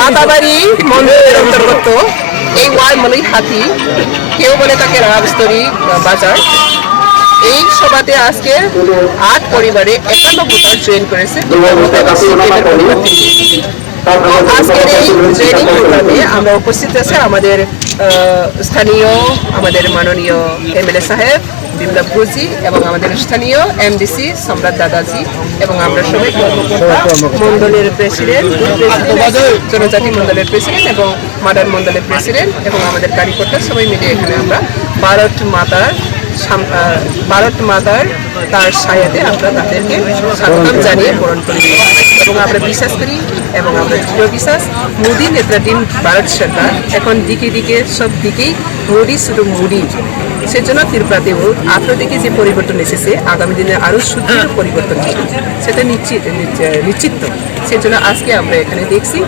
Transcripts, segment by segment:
মাতাবাড়ি মন্দিরের অন্তর্গত এই ওয়ালমলই হাতি, কেউ বলে তাকে রাগস্তরী বাজার। এই সভাতে আজকে ৮ পরিবারে ৫১ ভোটার জয়েন করেছে। আজকের এই ট্রেনিং প্রোগ্রামে আমরা উপস্থিত আছে আমাদের স্থানীয়, আমাদের মাননীয় এমএলএ সাহেব বিপ্লব গুরজি এবং আমাদের স্থানীয় এমডিসি সম্রাট দাদাজি এবং আমরা সবাই মন্ডলের প্রেসিডেন্ট, জনজাতি মন্ডলের প্রেসিডেন্ট এবং মাদার মন্ডলের প্রেসিডেন্ট এবং আমাদের কারিকর্তা সবাই মিলে এখানে আমরা ভারত মাতার তার সায়াতে আমরা তাদেরকে স্বাগতম জানিয়ে বরণ করি এবং আমরা বিশ্বাস করি এবং আমরা দৃঢ় বিশ্বাস মোদী নেতৃত্বাধীন ভারত সরকার এখন দিকে দিকে সব দিকেই মোদী শুধু মোদী। সেজন্য ত্রিপুরাতেও আপনাদেরকে যে পরিবর্তন এসেছে আগামী দিনে আরও সুদৃঢ় পরিবর্তন হবে, সেটা নিশ্চিত। সেজন্য আজকে আমরা এখানে দেখছি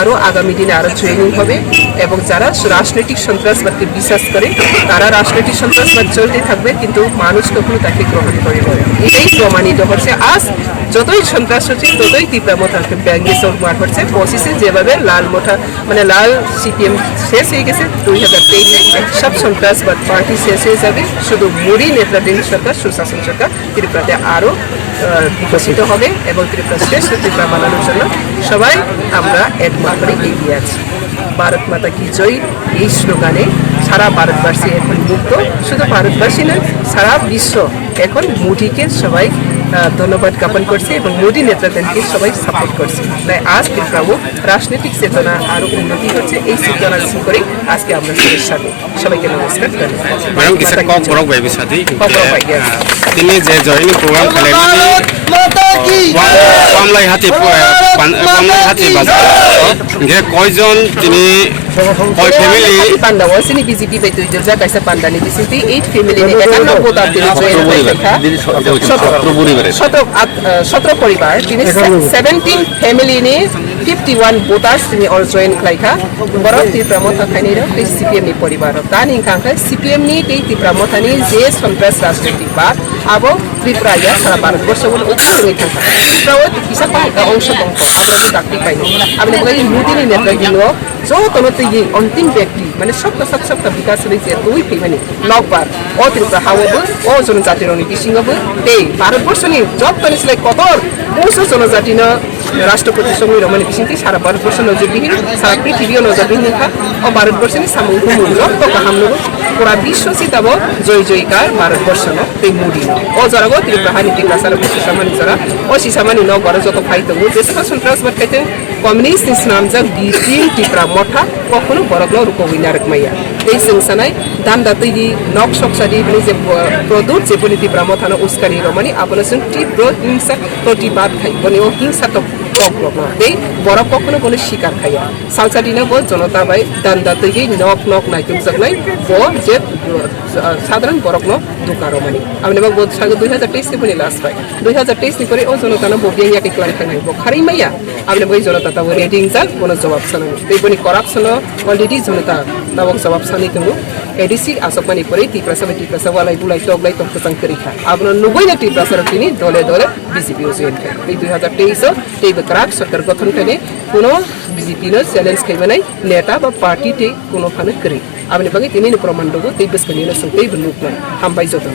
আরও আগামী দিনে আরও ট্রেনিং হবে এবং যারা রাজনৈতিক সন্ত্রাসবাদকে বিশ্বাস করে তারা রাজনৈতিক সন্ত্রাসবাদ চলতে থাকবে, কিন্তু মানুষ কখনো তাকে গ্রহণ করে না। এটাই প্রমাণিত হচ্ছে আজ যতই সন্ত্রাস হচ্ছে ততই তীব্র মোটা ব্যাঙ্গে সরকার হচ্ছে। পঁচিশে যেভাবে লাল সিপিএম শেষ হয়ে গেছে, 2023 সব সন্ত্রাসবাদ পার্টি শেষ হয়ে যাবে। শুধু মোদী নেতৃত্বাধীন সরকার, সুশাসন সরকার ত্রিপুরাতে আরও বিকশিত হবে এবং ত্রিপুরা শ্রেষ্ঠ ত্রিপুরা বানানোর জন্য সবাই আমরা একমত করে এগিয়ে আছি। ভারত মাতা কি জয় এই স্লোগানে সারা ভারতবাসী এখন মুক্ত। শুধু ভারতবাসী নয়, সারা বিশ্ব এখন মোদীকে সবাই ধন্যবাদ জ্ঞাপন করছে এবং মোদী নেতৃত্বকে সবাই সাপোর্ট করছে। তাই আজ ত্রিপুরাও রাজনৈতিক চেতনা আরও উন্নতি হচ্ছে। এই চেতনা করে আজকে আমরা সবাইকে নমস্কার তিনি যে জয়নিং প্রোগ্রাম খেলেন কমলাই হাতি বাজার যে কয়জন তিনি কয় family pandawa sini BJP betul juga kaisa pandani di sini 8 family ni kan no votar din সতেরো পরিবার তিনি 17 family ni 51 voters ni all join klaika borok ti pramotha khani ro ti CPM ni poribar tani kangkai CPM ni ti pramotha ni je সন্ত্রাস রাজনৈতিক বাদ abo Tripura ya সারা ভারতবর্ষ বলে উত্তরে থাকা Tripura ti kisa pa অংশ আমরা যে ডাকতে পাই আপনি বলেন মোদী নেতৃত্ব যতনতে এই অন্তিম ব্যক্তি মানে সপ্তাহ বিকাশ হয়েছে দুই মানে নকবার ও ত্রিপুরা হাওয়াবো ও জনজাতির নীতি সিংহবো এই ভারতবর্ষ নিয়ে যত নিশ্চয় কত পৌঁছ জনজাতি রাষ্ট্রপতি সময় রমণী বিসিংটি সারা ভারতবর্ষ নজরবিহীন সারা পৃথিবীও নজরবিহীন লেখা ও ভারতবর্ষের সামূহ রক্ত কাহাম নব পুরা বিশ্ব চিতাব জয় জয়কার ভারতবর্ষ এই মুড়ি ও যারাগো ত্রিপুরা হানি টিকা সারা সিসামানি যারা ও সিসামানি ন বড় যত ফাইতো যেসব সন্ত্রাসবাদ খাইতে কমিউনিস্ট নাম যা বিটিম ত্রিপুরা মঠা কখনো বরগ্ন রূপবিনারক মাইয়া এই সংসানায় দান দাতই নক সকসাদি যে প্রদূত যে পনি ত্রিপুরা মথানো উস্কানি রমণী আপনার তীব্র হিংসা প্রতিবাদ খাই বনে ও হিংসা তো এই বড় কখনো কোনো শিকার খাইয়া সালসাদিনা বল জনতা বাই দান দাতই নক নাইতুক জাগলাই ব যে সাধারণ বরক ন দুকার রমণী আপনি বাক বোধ সাগর 2023 বনি লাস্ট পাই 2023 করে ও জনতা ন ববিয়া ইয়াকে ক্লারি খাই খারি মাইয়া আপনি বই জনতা তাও রেডিং জাল কোনো জবাব সানো এই বনি করাপশন অলরেডি জনতা তাও জবাব সানি তুমি এডিসি আসকমানি পরে টিপ্রা সাওয়ালাই বুলাই টগলাই তো সংকরি খা আপনার নবই না টিপ্রা সর তিনি দলে বিজেপি ও জয়েন খাই এই 2023 এই বকরাক সরকার গঠন করে কোনো বিজেপি ন চ্যালেঞ্জ খাইবে নাই নেতা বা পার্টিতে কোনো ফানে করি আপনি বাকি তিনি প্রমাণ দেবো তেই বস করিয়ে সঙ্গে বলুক না হামবাই যতন